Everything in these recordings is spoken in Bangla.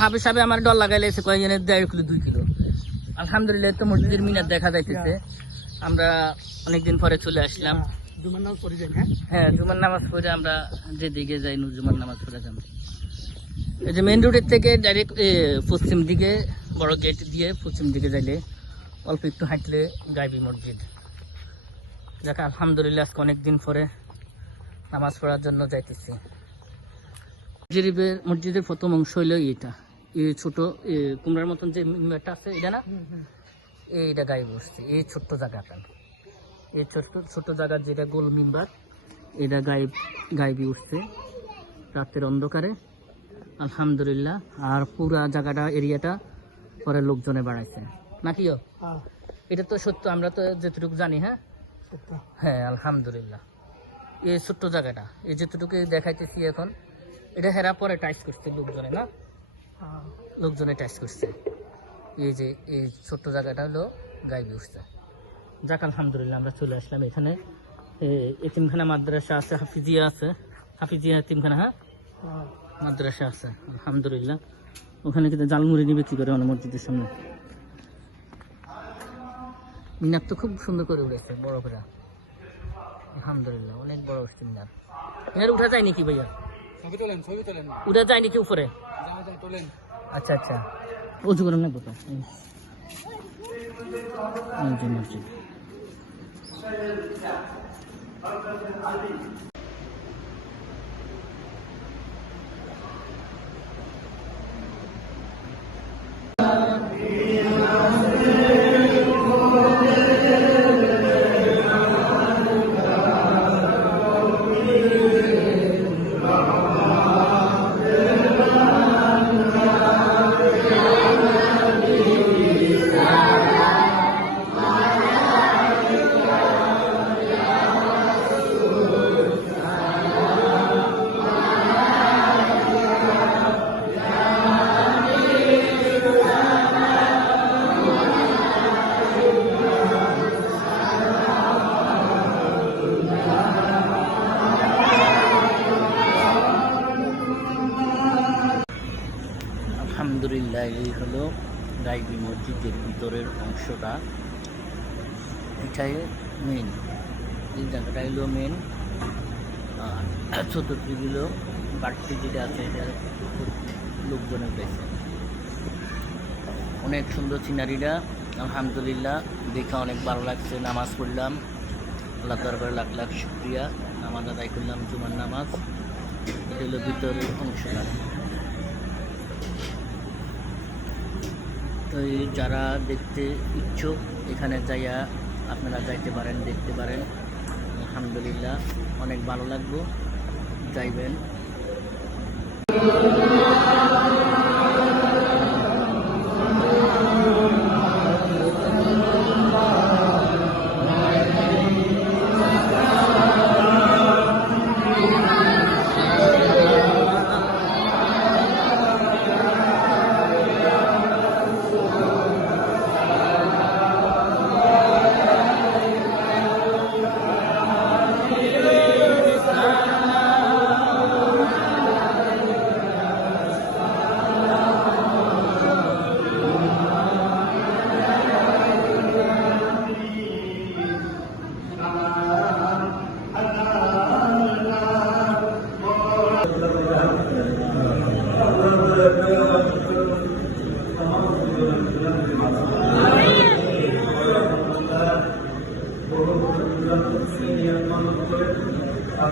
হাবে সাবে আমার ডর লাগাইলে এসে কয়েকজনে দেড় কিলো দুই কিলো। আলহামদুলিল্লাহ তো মসজিদের মিনার দেখা যাইতেছে। আমরা অনেকদিন পরে চলে আসলাম। হ্যাঁ? হ্যাঁ জুমার নামাজ পড়ে আমরা যেদিকে যাই জুমার নামাজ পড়ে যাব এই যে মেন রোডের থেকে ডাইরেক্ট পশ্চিম দিকে বড় গেট দিয়ে পশ্চিম দিকে যাইলে অল্প একটু হাঁটলে গাইবি মসজিদ। যাক আলহামদুলিল্লাহ আজকে অনেকদিন পরে নামাজ পড়ার জন্য যাইতেছি। মসজিদের প্রথম অংশ হইল এইটা। এই ছোট এ, কুমড়ার মতন যে মিনারটা আছে এটা না? এইটা গায়ে বসছে এই ছোট্ট জায়গাটা। এই ছোট্ট ছোট জায়গার যেটা গোল মিম্বার এটা গায়ে গায়েবি উঠছে। রাতের অন্ধকারে আলহামদুলিল্লাহ। আর পুরা জায়গাটা এরিয়াটা পরে লোকজনে বাড়াইছে। নাকিও হ্যাঁ। এটা তো সত্য আমরা তো যেটুকু জানি হ্যাঁ? হ্যাঁ আলহামদুলিল্লাহ। এই ছোট্ট জায়গাটা এই যেটুকু দেখাইতেছি এখন এটা হেরা পরে টাইস করছে লোকজনে না? লোকজনে টাচ করছে। এই যে এই ছোট্ট জায়গাটা হলো গাইবি উঠছে যাক আলহামদুলিল্লাহ আমরা চলে আসলাম এখানে। এতিমখানা মাদ্রাসা আছে হাফিজিয়া আছে। হাফিজিয়া এতিমখানা হ্যাঁ? হ্যাঁ। মাদ্রাসা আছে আলহামদুলিল্লাহ। ওখানে কিন্তু জালমুড়ি নিয়ে বিক্রি করে অনেক মসজিদের সামনে। মিনার তো খুব সুন্দর করে উঠেছে বড় করে। আলহামদুলিল্লাহ অনেক বড় উঠছে মিনার। মিনার উঠা যায় নাকি ভাইয়া? ছবি তোলেন ছবি তোলেন। উঠা যায় নাকি উপরে? আচ্ছা আচ্ছা উঁচু করে নেব তো। মসজিদ। আলহামদুলিল্লাহ এই হলো গাইবি মসজিদের ভিতরের অংশটা। এটাই মেন এই জায়গাটা হলো মেন আর চতুর্থগুলো বাড়তি যেটা আছে, এটা লোকজনের কাছে অনেক সুন্দর সিনারিটা আলহামদুলিল্লাহ, দেখে অনেক ভালো লাগছে। নামাজ পড়লাম। আল্লাহ দরবারে লাখ লাখ শুক্রিয়া। নামাজ আদায় করলাম জুমার নামাজ। এটা হলো ভিতরের অংশটা। তো যারা দেখতে ইচ্ছুক, এখানে যাইয়া আপনারা যাইতে পারেন, দেখতে পারেন। আলহামদুলিল্লাহ, অনেক ভালো লাগবো। যাইবেন।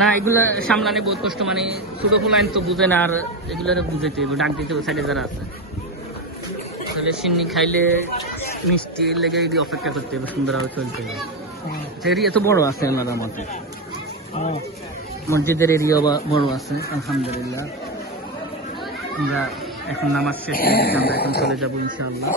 না, এগুলো সামলানে বহুত কষ্ট মানে ছোট ফুলাইন তো বুঝে না, আর এগুলো বুঝাইতে ডাক দিতে সাইডে যারা আছে। খাইলে মিষ্টি লেগে যদি অপেক্ষা করতে হবে সুন্দরভাবে চলতে হবে। এরিয়া তো বড় আছে আল্লাহর মতে মসজিদের এরিয়া বড় আছে, আলহামদুলিল্লাহ। আমরা এখন নামাজ শেষ আমরা এখন চলে যাব ইনশাআল্লাহ।